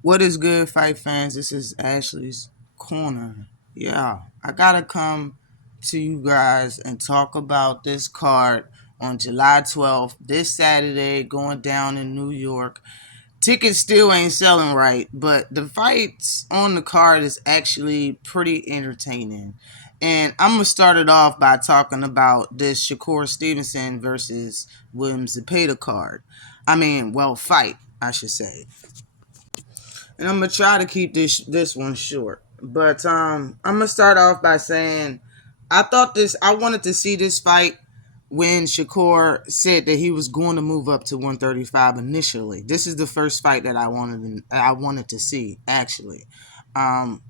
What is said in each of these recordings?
What is good, fight fans? This is Ashlee's Corner. Yeah, I gotta come to you guys and talk about this card on July 12th, this Saturday, going down in New York. Tickets still ain't selling right, but the fights on the card is actually pretty entertaining. And I'm gonna start it off by talking about this Shakur Stevenson versus William Zepada card. Fight, I should say. And I'm gonna try to keep this one short. But I'm gonna start off by saying I wanted to see this fight when Shakur said that he was going to move up to 135 initially. This is the first fight that I wanted to see actually. Um,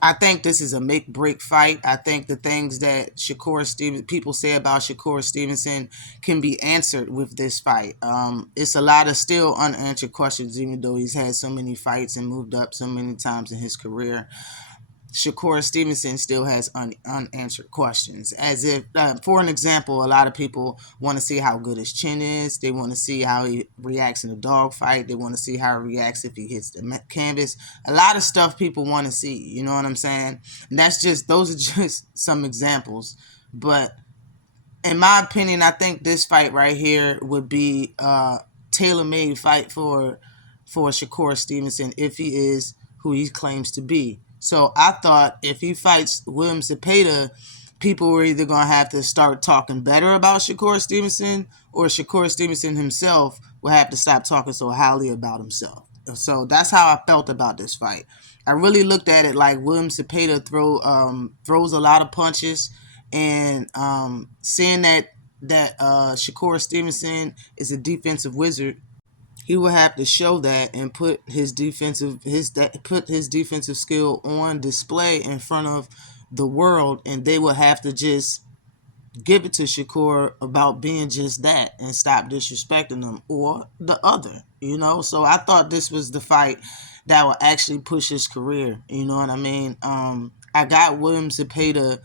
I think this is a make break fight. I think the things that people say about Shakur Stevenson can be answered with this fight. It's a lot of still unanswered questions, even though he's had so many fights and moved up so many times in his career. Shakur Stevenson still has unanswered questions. As if, for an example, a lot of people want to see how good his chin is. They want to see how he reacts in a dogfight. They want to see how he reacts if he hits the canvas. A lot of stuff people want to see. You know what I'm saying? And those are just some examples. But in my opinion, I think this fight right here would be a tailor-made fight for Shakur Stevenson if he is who he claims to be. So I thought if he fights William Zepada, people were either going to have to start talking better about Shakur Stevenson, or Shakur Stevenson himself will have to stop talking so highly about himself. So that's how I felt about this fight. I really looked at it like William Zepada throws a lot of punches, and seeing that Shakur Stevenson is a defensive wizard, he will have to show that and put his defensive skill on display in front of the world, and they will have to just give it to Shakur about being just that and stop disrespecting him or the other, So I thought this was the fight that will actually push his career, you know what I mean? I got William Zepada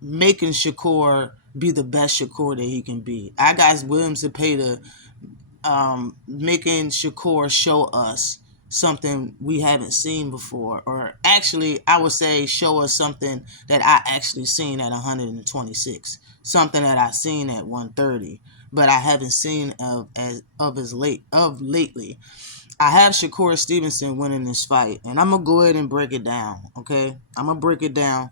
making Shakur be the best Shakur that he can be. I got William Zepada making Shakur show us something we haven't seen before, or actually I would say show us something that I actually seen at 126, something that I seen at 130, but I haven't seen lately. I have Shakur Stevenson winning this fight, and I'm gonna go ahead and break it down. Okay, I'm gonna break it down.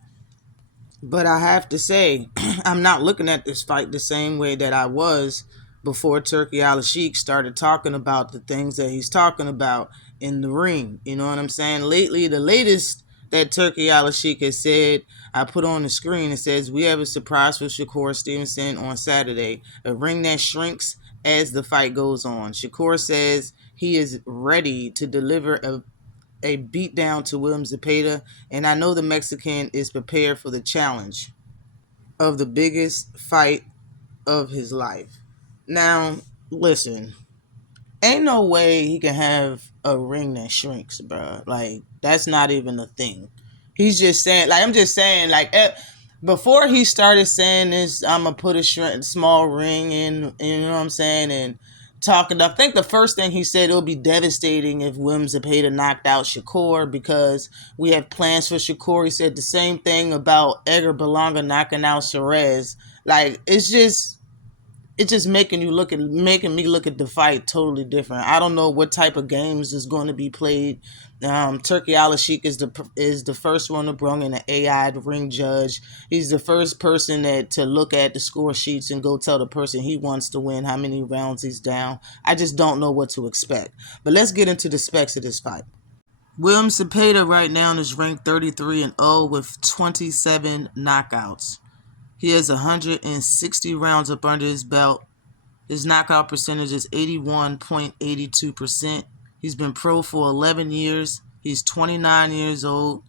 But I have to say, I'm not looking at this fight the same way that I was before Turki Al-Sheikh started talking about the things that he's talking about in the ring. You know what I'm saying? Lately, the latest that Turki Al-Sheikh has said, I put on the screen, it says, "We have a surprise for Shakur Stevenson on Saturday, a ring that shrinks as the fight goes on." Shakur says he is ready to deliver a beatdown to William Zepada, and I know the Mexican is prepared for the challenge of the biggest fight of his life. Now, listen, ain't no way he can have a ring that shrinks, bro. Like, that's not even a thing. He's just saying, like, I'm just saying, like, before he started saying this, I'm going to put a small ring in, you know what I'm saying, and talking. I think the first thing he said, it'll be devastating if William Zepada knocked out Shakur because we have plans for Shakur. He said the same thing about Edgar Berlanga knocking out Suarez. Like, it's just making me look at the fight totally different. I don't know what type of games is going to be played. Turki Al-Sheikh is the first one to bring in an AI ring judge. He's the first person to look at the score sheets and go tell the person he wants to win how many rounds he's down. I just don't know what to expect. But let's get into the specs of this fight. William Zepada right now is ranked 33-0 with 27 knockouts. He has 160 rounds up under his belt. His knockout percentage is 81.82%. He's been pro for 11 years. He's 29 years old.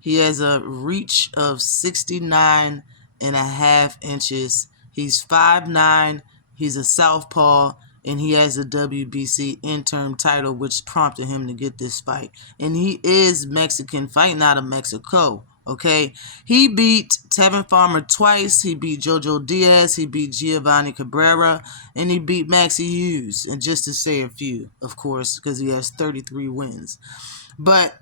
He has a reach of 69.5 inches. He's 5'9". He's a southpaw, and he has a WBC interim title, which prompted him to get this fight. And he is Mexican, fighting out of Mexico. Okay, he beat Tevin Farmer twice. He beat JoJo Diaz. He beat Giovanni Cabrera, and he beat Maxie Hughes. And just to say a few, of course, because he has 33 wins. But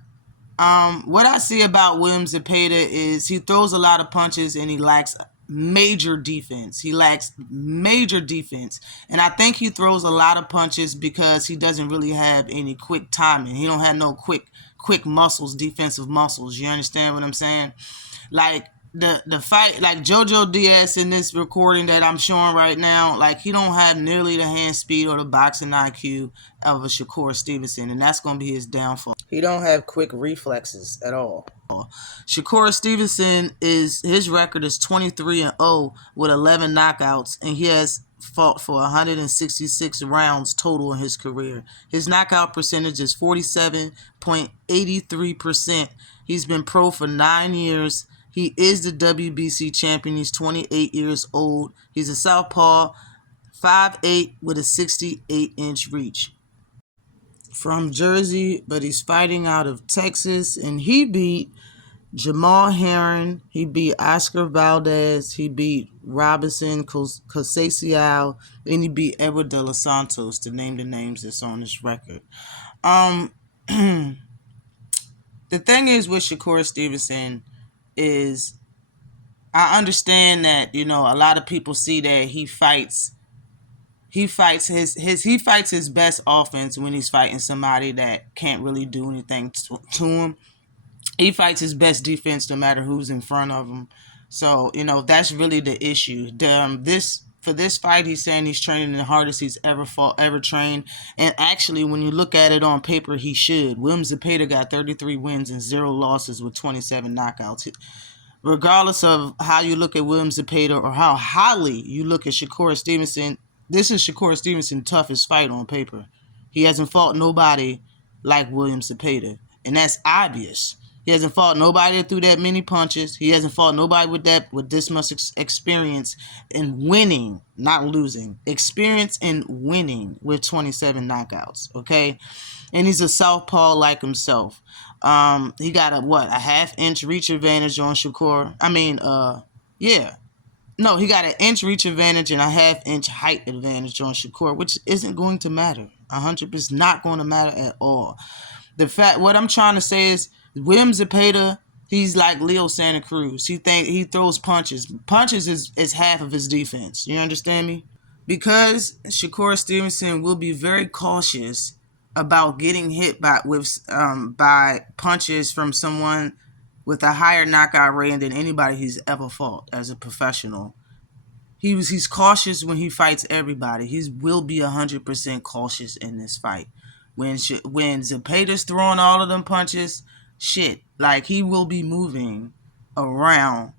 what I see about William Zepeda is he throws a lot of punches and he lacks major defense. He lacks major defense. And I think he throws a lot of punches because he doesn't really have any quick timing. He don't have no quick muscles, defensive muscles. You understand what I'm saying? Like the fight, like JoJo Diaz in this recording that I'm showing right now, like he don't have nearly the hand speed or the boxing IQ of a Shakur Stevenson, and that's going to be his downfall. He don't have quick reflexes at all. Shakur Stevenson his record is 23-0 with 11 knockouts, and he has fought for 166 rounds total in his career. His knockout percentage is 47.83%. He's been pro for 9 years. He is the WBC champion. He's 28 years old. He's a southpaw, 5'8" with a 68-inch reach. From Jersey, but he's fighting out of Texas, and he beat Jamal Herron, he beat Oscar Valdez, he beat Robinson Conceição, and he beat Edward De Los Santos, to name the names that's on this record. The thing is with Shakur Stevenson is I understand that, a lot of people see that he fights his best offense when he's fighting somebody that can't really do anything to him. He fights his best defense no matter who's in front of him. So, that's really the issue. For this fight, he's saying he's training the hardest he's ever trained. And actually, when you look at it on paper, he should. William Zepeda got 33 wins and 0 losses with 27 knockouts. Regardless of how you look at William Zepeda or how highly you look at Shakur Stevenson, this is Shakur Stevenson's toughest fight on paper. He hasn't fought nobody like William Zepeda, and that's obvious. He hasn't fought nobody that threw that many punches. He hasn't fought nobody with this much experience in winning, not losing. Experience in winning with 27 knockouts, okay? And he's a southpaw like himself. He got a half-inch reach advantage on Shakur. He got an inch reach advantage and a half-inch height advantage on Shakur, which isn't going to matter. 100% not going to matter at all. What I'm trying to say is, William Zepeda, he's like Leo Santa Cruz. He throws punches. Punches is half of his defense. You understand me? Because Shakur Stevenson will be very cautious about getting hit by punches from someone with a higher knockout rating than anybody he's ever fought as a professional. He's cautious when he fights everybody. He will be 100% cautious in this fight. When Zepeda's throwing all of them punches, like he will be moving around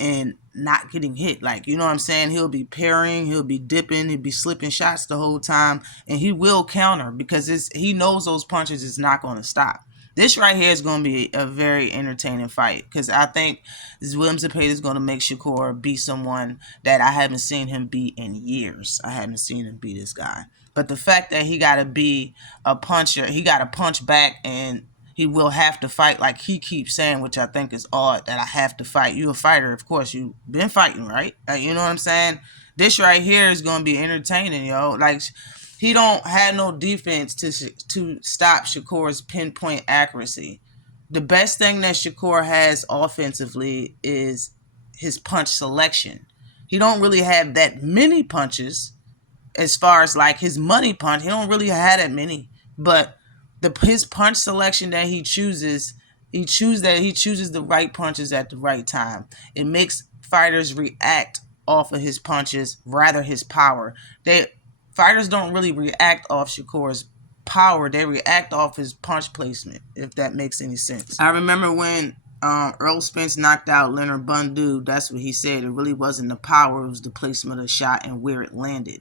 and not getting hit. Like, you know what I'm saying? He'll be parrying, he'll be dipping, he'll be slipping shots the whole time, and he will counter because he knows those punches is not going to stop. This right here is going to be a very entertaining fight because I think William Zepeda is going to make Shakur beat someone that I haven't seen him beat in years. I haven't seen him beat this guy. But the fact that he got to be a puncher, he got to punch back, and he will have to fight like he keeps saying, which I think is odd, that I have to fight. You a fighter, of course. You've been fighting, right? You know what I'm saying? This right here is going to be entertaining, yo. Like, he don't have no defense to stop Shakur's pinpoint accuracy. The best thing that Shakur has offensively is his punch selection. He don't really have that many punches as far as like his money punch. He don't really have that many. But his punch selection that he chooses the right punches at the right time. It makes fighters react off of his punches, rather his power. Fighters don't really react off Shakur's power. They react off his punch placement, if that makes any sense. I remember when Earl Spence knocked out Leonard Bundu, that's what he said. It really wasn't the power, it was the placement of the shot and where it landed.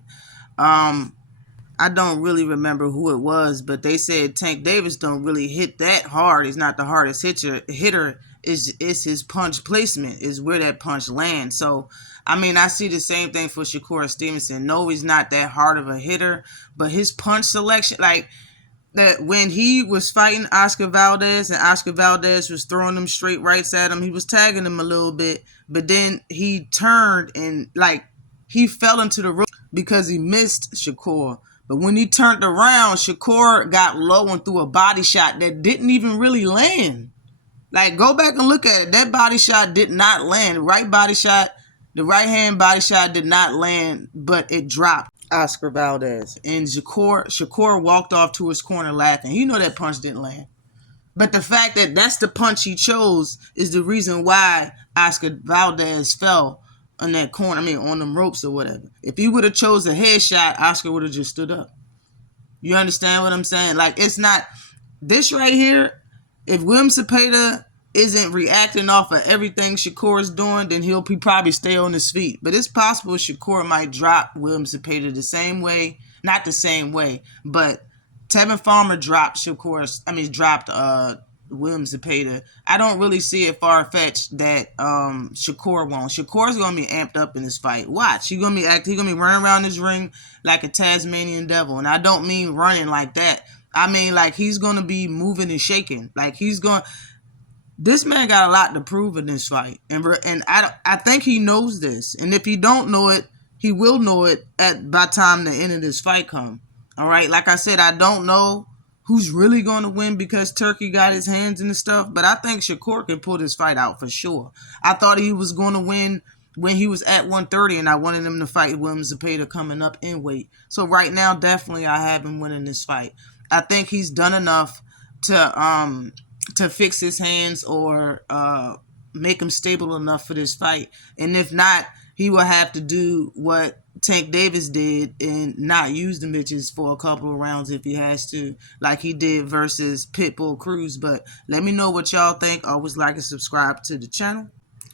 I don't really remember who it was, but they said Tank Davis don't really hit that hard. He's not the hardest hitter. Is his punch placement, is where that punch lands. So, I see the same thing for Shakur Stevenson. No, he's not that hard of a hitter, but his punch selection, like, that when he was fighting Oscar Valdez and Oscar Valdez was throwing them straight rights at him, he was tagging him a little bit, but then he turned and like he fell into the rope because he missed Shakur. But when he turned around, Shakur got low and threw a body shot that didn't even really land. Like, go back and look at it. That body shot did not land. The right hand body shot did not land, but it dropped Oscar Valdez. And Shakur walked off to his corner laughing. He knew that punch didn't land. But the fact that that's the punch he chose is the reason why Oscar Valdez fell on that corner, on them ropes or whatever. If he would have chose a headshot, Oscar would have just stood up. You understand what I'm saying? Like, it's not this right here. If William Zepada isn't reacting off of everything Shakur is doing, then he'll probably stay on his feet. But it's possible Shakur might drop William Zepada the same way. Not the same way, but Tevin Farmer dropped William Zepada. I don't really see it far-fetched that Shakur won't. Shakur's gonna be amped up in this fight. Watch, he's gonna be running around this ring like a Tasmanian devil, and I don't mean running like that. I mean like he's gonna be moving and shaking. Like this man got a lot to prove in this fight, and I think he knows this. And if he don't know it, he will know it by the time the end of this fight comes. All right, like I said, I don't know who's really going to win because Turkey got his hands in the stuff, but I think Shakur can pull this fight out for sure. I thought he was going to win when he was at 130, and I wanted him to fight William Zepada coming up in weight. So right now, definitely I have him winning this fight. I think he's done enough to fix his hands or make him stable enough for this fight. And if not, he will have to do what Tank Davis did and not use the bitches for a couple of rounds if he has to, like he did versus Pitbull Cruz. But let me know what y'all think. Always like and subscribe to the channel.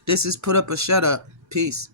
This is Put Up or Shut Up. Peace.